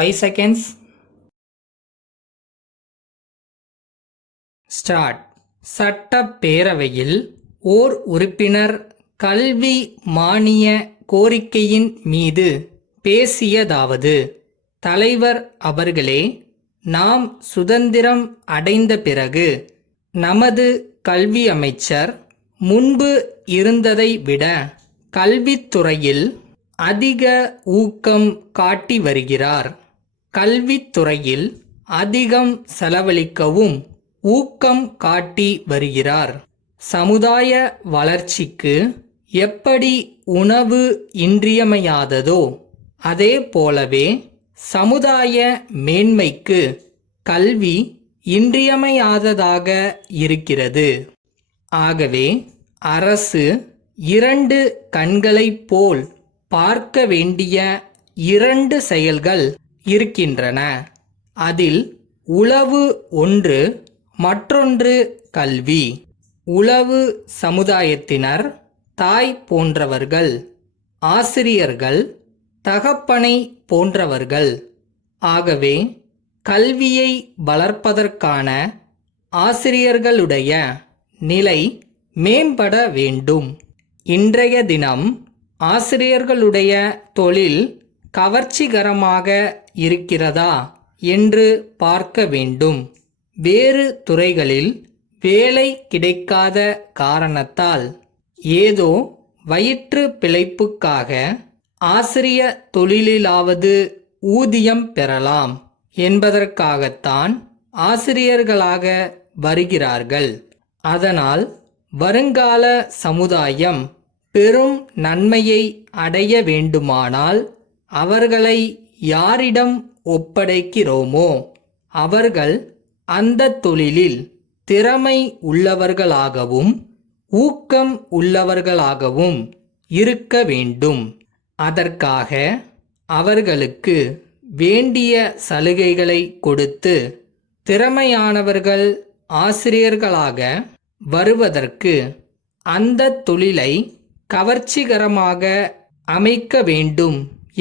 5 seconds. Start. சட்டப்பேரவையில் ஓர் உறுப்பினர் கல்வி மானிய கோரிக்கையின் மீது பேசியதாவது: தலைவர் அவர்களே, நாம் சுதந்திரம் அடைந்த பிறகு நமது கல்வி அமைச்சர் முன்பு இருந்ததை விட கல்வித்துறையில் அதிக ஊக்கம் காட்டி வருகிறார். கல்வித்துறையில் அதிகம் செலவழிக்கவும் ஊக்கம் காட்டி வருகிறார். சமுதாய வளர்ச்சிக்கு எப்படி உணவு இன்றியமையாததோ அதே போலவே சமுதாய மேன்மைக்கு கல்வி இன்றியமையாததாக இருக்கிறது. ஆகவே அரசு 2 கண்களைப் போல் பார்க்க வேண்டிய 2 செயல்கள் இருக்கின்றன. அதில் உளவு ஒன்று, மற்றொன்று கல்வி. உளவு சமுதாயத்தினர் தாய் போன்றவர்கள், ஆசிரியர்கள் தகப்பனை போன்றவர்கள். ஆகவே கல்வியை வளர்ப்பதற்கான ஆசிரியர்களுடைய நிலை மேம்பட வேண்டும். இன்றைய தினம் ஆசிரியர்களுடைய தொழில் கவர்ச்சிகரமாக இருக்கிறதா என்று பார்க்க வேண்டும். வேறு துறைகளில் வேலை கிடைக்காத காரணத்தால் ஏதோ வயிற்று பிழைப்புக்காக ஆசிரிய தொழிலிலாவது ஊதியம் பெறலாம் என்பதற்காகத்தான் ஆசிரியர்களாக வருகிறார்கள். அதனால் வருங்கால சமுதாயம் பெரும் நன்மையை அடைய வேண்டுமானால் அவர்களை யாரிடம் ஒப்படைக்கிறோமோ அவர்கள் அந்த தொழிலில் திறமை உள்ளவர்களாகவும் ஊக்கம் உள்ளவர்களாகவும் இருக்க வேண்டும். அதற்காக அவர்களுக்கு வேண்டிய சலுகைகளை கொடுத்து திறமையானவர்கள் ஆசிரியர்களாக வருவதற்கு அந்த தொழிலை கவர்ச்சிகரமாக அமைக்க வேண்டும்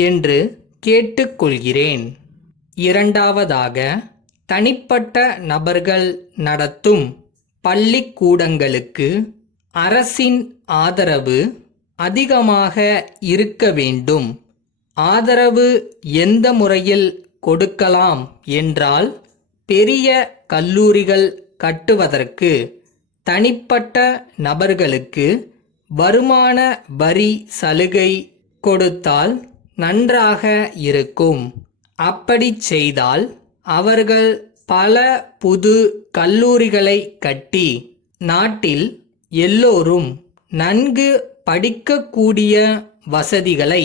என்று கேட்டுக்கொள்கிறேன். இரண்டாவதாக, தனிப்பட்ட நபர்கள் நடத்தும் பள்ளிக்கூடங்களுக்கு அரசின் ஆதரவு அதிகமாக இருக்க வேண்டும். ஆதரவு எந்த முறையில் கொடுக்கலாம் என்றால், பெரிய கல்லூரிகள் கட்டுவதற்கு தனிப்பட்ட நபர்களுக்கு வருமான வரி சலுகை கொடுத்தால் நன்றாக இருக்கும். அப்படி செய்தால் அவர்கள் பல புது கல்லூரிகளை கட்டி நாட்டில் எல்லோரும் நன்கு படிக்கக்கூடிய வசதிகளை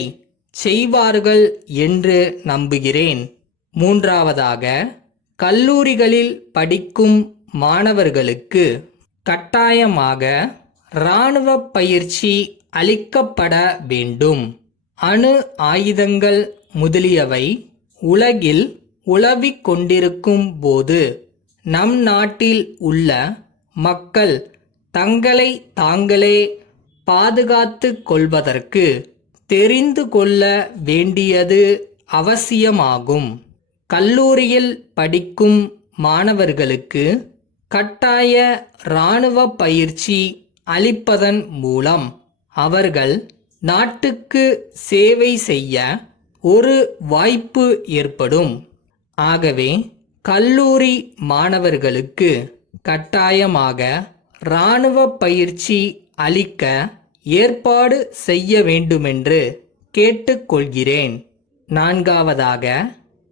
செய்வார்கள் என்று நம்புகிறேன். மூன்றாவதாக, கல்லூரிகளில் படிக்கும் மாணவர்களுக்கு கட்டாயமாக இராணுவ பயிற்சி அளிக்கப்பட வேண்டும். அணு ஆயுதங்கள் முதலியவை உலகில் உலவிக் கொண்டிருக்கும் போது நம் நாட்டில் உள்ள மக்கள் தங்களை தாங்களே பாதுகாத்து கொள்வதற்கு தெரிந்து கொள்ள வேண்டியது அவசியமாகும். கல்லூரியில் படிக்கும் மாணவர்களுக்கு கட்டாய இராணுவ பயிற்சி அளிப்பதன் மூலம் அவர்கள் நாட்டுக்கு சேவை செய்ய ஒரு வாய்ப்பு ஏற்படும். ஆகவே கல்லூரி மாணவர்களுக்கு கட்டாயமாக இராணுவ பயிற்சி அளிக்க ஏற்பாடு செய்ய வேண்டுமென்று கேட்டுக்கொள்கிறேன். நான்காவதாக,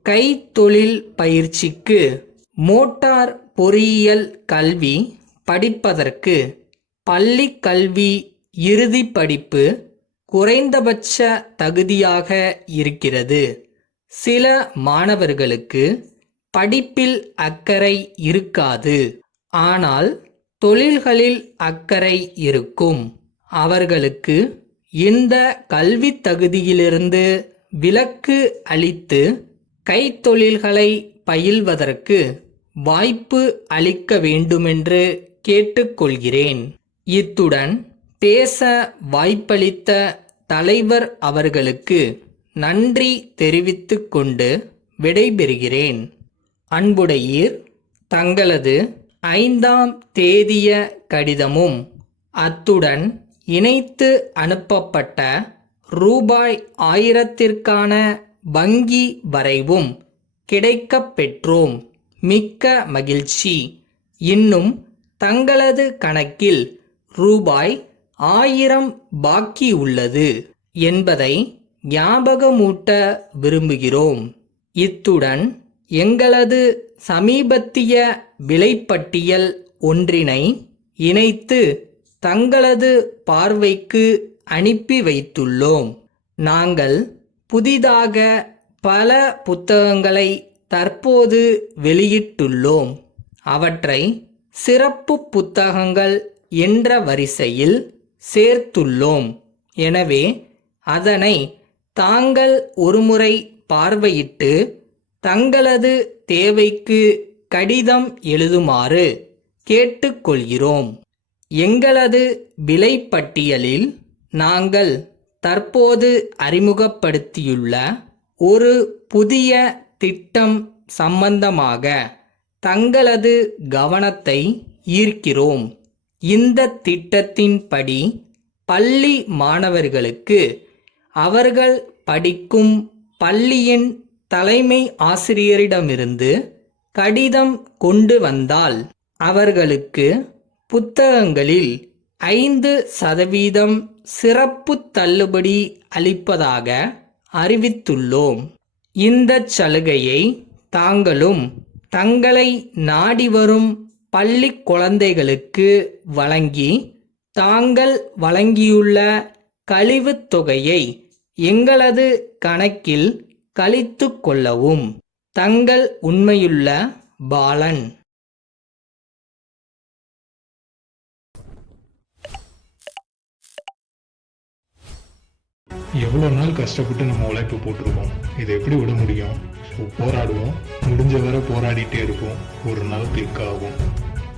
கைத்தொழில் பயிற்சிக்கு மோட்டார் பொறியியல் கல்வி படிப்பதற்கு பள்ளி கல்வி இறுதி படிப்பு குறைந்தபட்ச தகுதியாக இருக்கிறது. சில மாணவர்களுக்கு படிப்பில் அக்கறை இருக்காது, ஆனால் தொழில்களில் அக்கறை இருக்கும். அவர்களுக்கு இந்த கல்வி தகுதியிலிருந்து விலக்கு அளித்து கைத்தொழில்களை பயில்வதற்கு வாய்ப்பு அளிக்க வேண்டுமென்று கேட்டுக்கொள்கிறேன். இத்துடன் பேச வாய்ப்பளித்த தலைவர் அவர்களுக்கு நன்றி தெரிவித்துக் கொண்டு விடைபெறுகிறேன். அன்புடையீர், தங்களது 5ஆம் தேதிய கடிதமும் அத்துடன் இணைத்து அனுப்பப்பட்ட ரூபாய் 1000ற்கான வங்கி வரைவும் கிடைக்கப் பெற்றோம். மிக்க மகிழ்ச்சி. இன்னும் தங்களது கணக்கில் ரூபாய் 1000 பாக்கி உள்ளது என்பதை ஞாபகமூட்ட விரும்புகிறோம். இத்துடன் எங்களது சமீபத்திய விலைப்பட்டியல் ஒன்றினை இணைத்து தங்களது பார்வைக்கு அனுப்பி வைத்துள்ளோம். நாங்கள் புதிதாக பல புத்தகங்களை தற்போது வெளியிட்டுள்ளோம். அவற்றை சிறப்பு புத்தகங்கள் என்ற வரிசையில் சேர்த்துள்ளோம். எனவே அதனை தாங்கள் ஒருமுறை பார்வையிட்டு தங்களது தேவைக்கு கடிதம் எழுதுமாறு கேட்டுக்கொள்கிறோம். எங்களது விலைப்பட்டியலில் நாங்கள் தற்போது அறிமுகப்படுத்தியுள்ள ஒரு புதிய திட்டம் சம்பந்தமாக தங்களது கவனத்தை ஈர்க்கிறோம். இந்த திட்டத்தின்படி பள்ளி மாணவர்களுக்கு அவர்கள் படிக்கும் பள்ளியின் தலைமை ஆசிரியரிடமிருந்து கடிதம் கொண்டு வந்தால் அவர்களுக்கு புத்தகங்களில் 5% சிறப்பு தள்ளுபடி அளிப்பதாக அறிவித்துள்ளோம். இந்த சலுகையை தாங்களும் தங்களை நாடி வரும் பள்ளி குழந்தைகளுக்கு வழங்கி தாங்கள் வழங்கியுள்ள கழிவுத் தொகையை எங்களது கணக்கில் கழித்து கொள்ளவும். தங்கள் உண்மையுள்ள பாலன். எவ்வளோ நாள் கஷ்டப்பட்டு நம்ம உழைப்பு போட்டிருக்கோம். இதை எப்படி விட முடியும்? ஸோ போராடுவோம். முடிஞ்ச வரை போராடிட்டே இருப்போம். ஒரு நாள் கிளிக் ஆகும்.